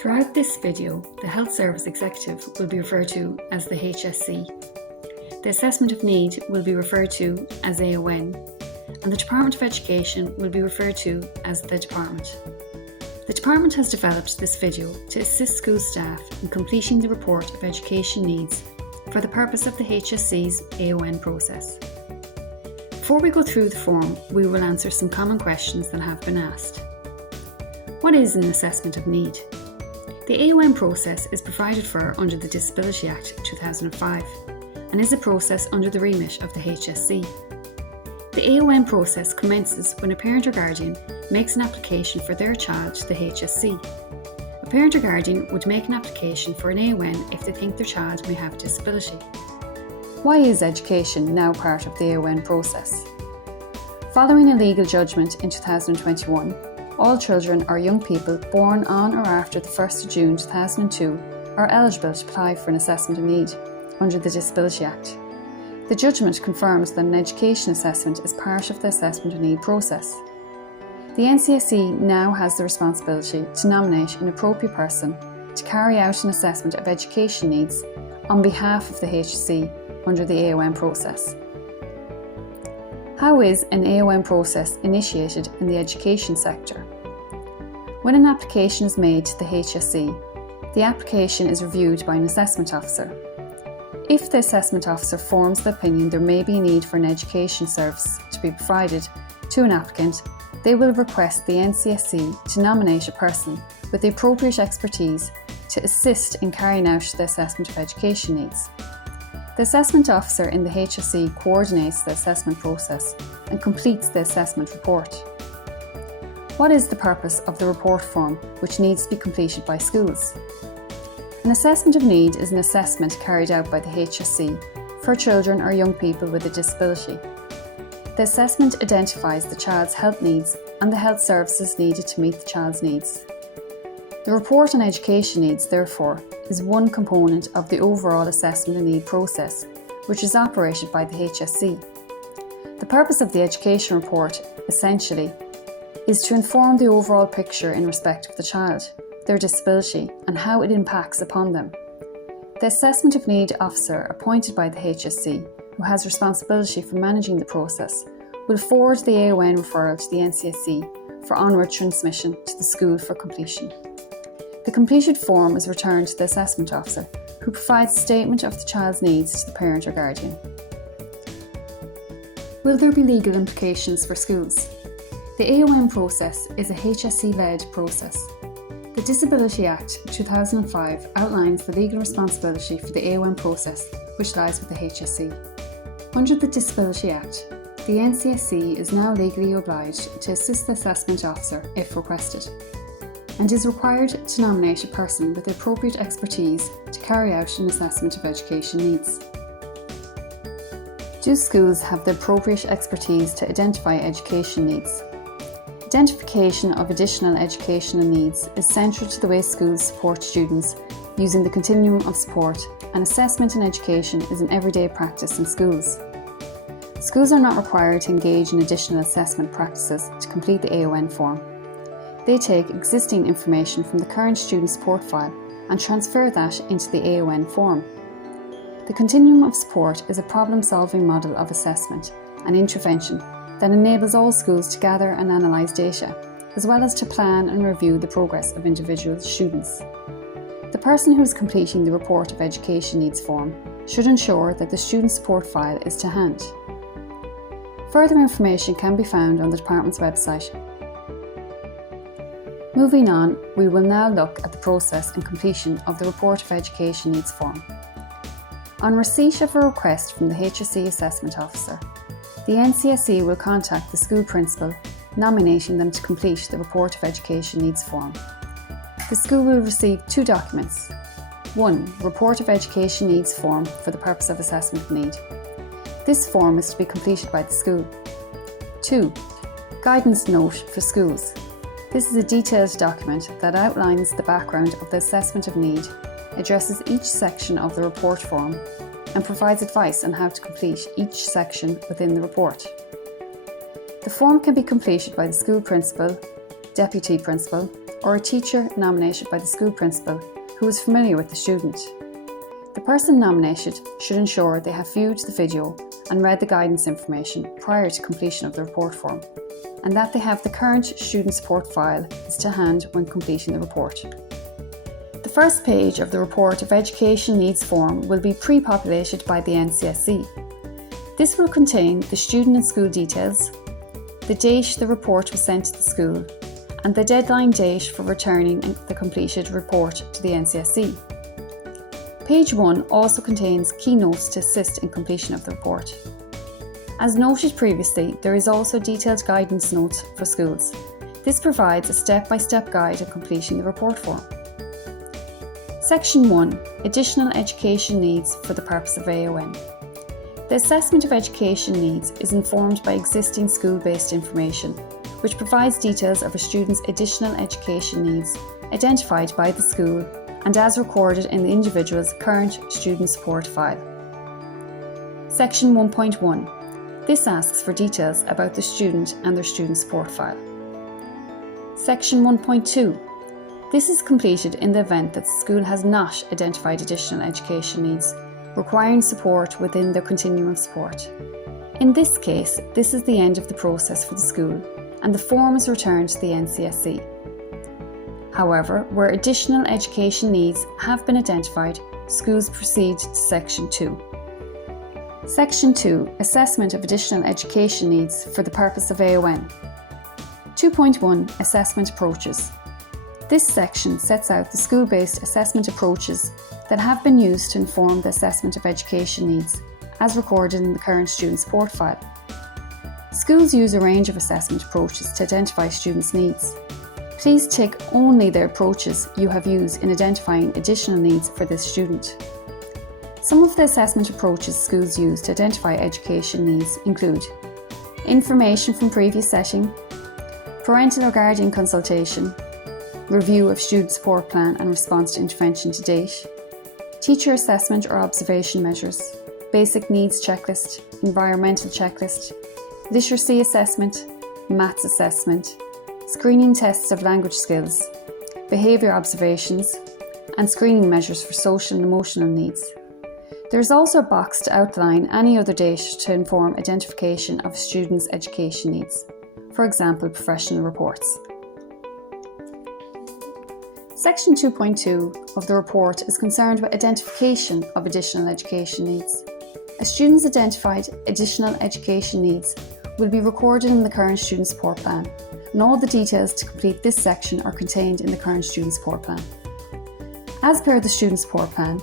Throughout this video, the Health Service Executive will be referred to as the HSC. The Assessment of Need will be referred to as AON, and the Department of Education will be referred to as the Department. The Department has developed this video to assist school staff in completing the Report of Education Needs for the purpose of the HSC's AON process. Before we go through the form, we will answer some common questions that have been asked. What is an assessment of need? The AON process is provided for under the Disability Act 2005 and is a process under the remit of the HSC. The AON process commences when a parent or guardian makes an application for their child to the HSC. A parent or guardian would make an application for an AON if they think their child may have a disability. Why is education now part of the AON process? Following a legal judgment in 2021, all children or young people born on or after the 1st of June 2002 are eligible to apply for an assessment of need under the Disability Act. The judgment confirms that an education assessment is part of the assessment of need process. The NCSE now has the responsibility to nominate an appropriate person to carry out an assessment of education needs on behalf of the HSC under the AON process. How is an AON process initiated in the education sector? When an application is made to the HSC, the application is reviewed by an assessment officer. If the assessment officer forms the opinion there may be a need for an education service to be provided to an applicant, they will request the NCSE to nominate a person with the appropriate expertise to assist in carrying out the assessment of education needs. The assessment officer in the HSC coordinates the assessment process and completes the assessment report. What is the purpose of the report form which needs to be completed by schools? An assessment of need is an assessment carried out by the HSC for children or young people with a disability. The assessment identifies the child's health needs and the health services needed to meet the child's needs. The report on education needs, therefore, is one component of the overall assessment of need process, which is operated by the HSC. The purpose of the education report, essentially, is to inform the overall picture in respect of the child, their disability, and how it impacts upon them. The Assessment of Need officer appointed by the HSC, who has responsibility for managing the process, will forward the AON referral to the NCSE for onward transmission to the school for completion. The completed form is returned to the assessment officer, who provides a statement of the child's needs to the parent or guardian. Will there be legal implications for schools? The AON process is a HSC-led process. The Disability Act 2005 outlines the legal responsibility for the AON process, which lies with the HSC. Under the Disability Act, the NCSE is now legally obliged to assist the assessment officer if requested, and is required to nominate a person with the appropriate expertise to carry out an assessment of education needs. Do schools have the appropriate expertise to identify education needs? Identification of additional educational needs is central to the way schools support students using the continuum of support, and assessment in education is an everyday practice in schools. Schools are not required to engage in additional assessment practices to complete the AON form. They take existing information from the current student support file and transfer that into the AON form. The continuum of support is a problem-solving model of assessment and intervention that enables all schools to gather and analyse data, as well as to plan and review the progress of individual students. The person who is completing the Report of Education Needs form should ensure that the student support file is to hand. Further information can be found on the Department's website. Moving on, we will now look at the process and completion of the Report of Education Needs form. On receipt of a request from the HSC Assessment Officer, the NCSE will contact the school principal, nominating them to complete the Report of Education Needs form. The school will receive two documents. 1. Report of Education Needs form for the purpose of assessment of need. This form is to be completed by the school. 2. Guidance note for schools. This is a detailed document that outlines the background of the assessment of need, addresses each section of the report form, and provides advice on how to complete each section within the report. The form can be completed by the school principal, deputy principal, or a teacher nominated by the school principal who is familiar with the student. The person nominated should ensure they have viewed the video and read the guidance information prior to completion of the report form, and that they have the current student support file to hand when completing the report. The first page of the Report of Education Needs form will be pre-populated by the NCSE. This will contain the student and school details, the date the report was sent to the school, and the deadline date for returning the completed report to the NCSE. Page 1 also contains key notes to assist in completion of the report. As noted previously, there is also detailed guidance notes for schools. This provides a step-by-step guide on completing the report form. Section 1. Additional Education Needs for the purpose of AON. The assessment of education needs is informed by existing school-based information, which provides details of a student's additional education needs identified by the school and as recorded in the individual's current student support file. Section 1.1. This asks for details about the student and their student support file. Section 1.2. This is completed in the event that the school has not identified additional education needs requiring support within their continuum of support. In this case, this is the end of the process for the school and the form is returned to the NCSE. However, where additional education needs have been identified, schools proceed to Section 2. Section 2. Assessment of additional education needs for the purpose of AON. 2.1. Assessment approaches. This section sets out the school-based assessment approaches that have been used to inform the assessment of education needs, as recorded in the current student support file. Schools use a range of assessment approaches to identify students' needs. Please tick only the approaches you have used in identifying additional needs for this student. Some of the assessment approaches schools use to identify education needs include information from previous setting, parental or guardian consultation, review of student support plan and response to intervention to date, teacher assessment or observation measures, basic needs checklist, environmental checklist, literacy assessment, maths assessment, screening tests of language skills, behaviour observations, and screening measures for social and emotional needs. There is also a box to outline any other data to inform identification of students' education needs, for example, professional reports. Section 2.2 of the report is concerned with identification of additional education needs. A student's identified additional education needs will be recorded in the current student support plan, and all the details to complete this section are contained in the current student support plan. As per the student support plan,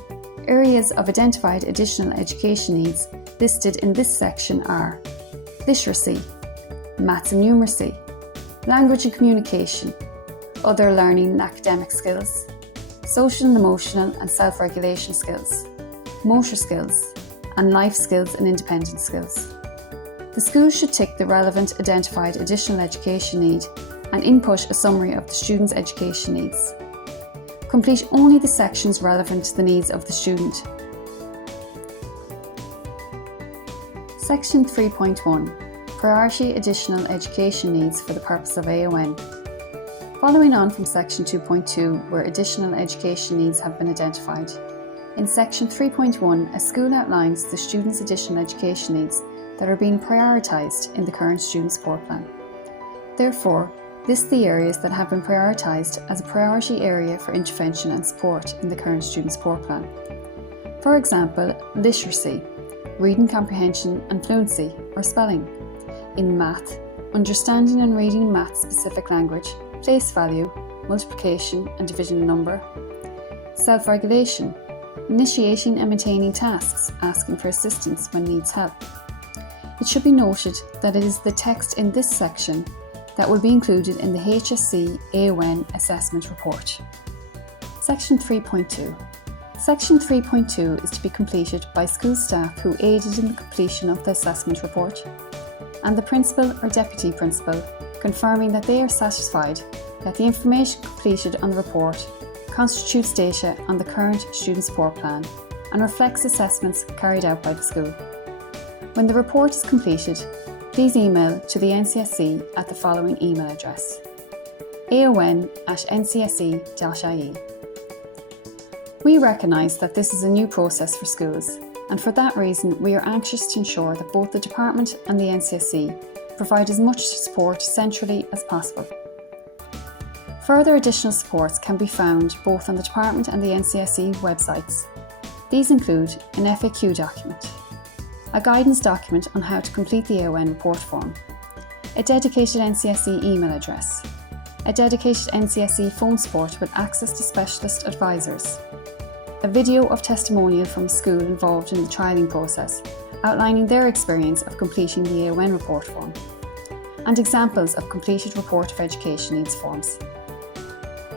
areas of identified additional education needs listed in this section are literacy, maths and numeracy, language and communication, other learning and academic skills, social and emotional and self-regulation skills, motor skills, and life skills and independence skills. The school should tick the relevant identified additional education need and input a summary of the student's education needs. Complete only the sections relevant to the needs of the student. Section 3.1. Priority Additional Education Needs for the purpose of AON. Following on from Section 2.2, where additional education needs have been identified. In Section 3.1, a school outlines the student's additional education needs that are being prioritised in the current student support plan. Therefore, list the areas that have been prioritised as a priority area for intervention and support in the current student support plan. For example, literacy, reading comprehension and fluency or spelling. In math, understanding and reading math-specific language, place value, multiplication and division number. Self-regulation, initiating and maintaining tasks, asking for assistance when needs help. It should be noted that it is the text in this section that will be included in the HSC AON assessment report. Section 3.2. Section 3.2 is to be completed by school staff who aided in the completion of the assessment report, and the principal or deputy principal confirming that they are satisfied that the information completed on the report constitutes data on the current student support plan and reflects assessments carried out by the school. When the report is completed, please email to the NCSE at the following email address: aon@ncsc.ie. We recognise that this is a new process for schools, and for that reason we are anxious to ensure that both the Department and the NCSC provide as much support centrally as possible. Further additional supports can be found both on the Department and the NCSC websites. These include an FAQ document, a guidance document on how to complete the AON report form, a dedicated NCSC email address, a dedicated NCSC phone support with access to specialist advisors, a video of testimonial from a school involved in the trialling process outlining their experience of completing the AON report form, and examples of completed report of education needs forms.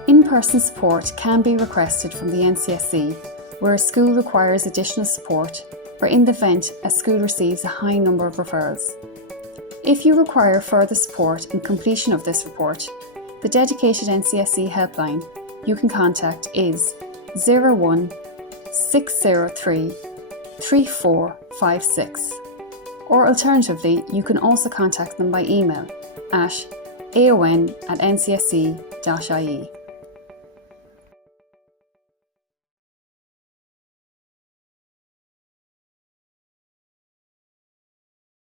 In-person support can be requested from the NCSC where a school requires additional support or in the event a school receives a high number of referrals. If you require further support in completion of this report, the dedicated NCSC helpline you can contact is 01 603 3456, or alternatively you can also contact them by email at aon@ncsc.ie.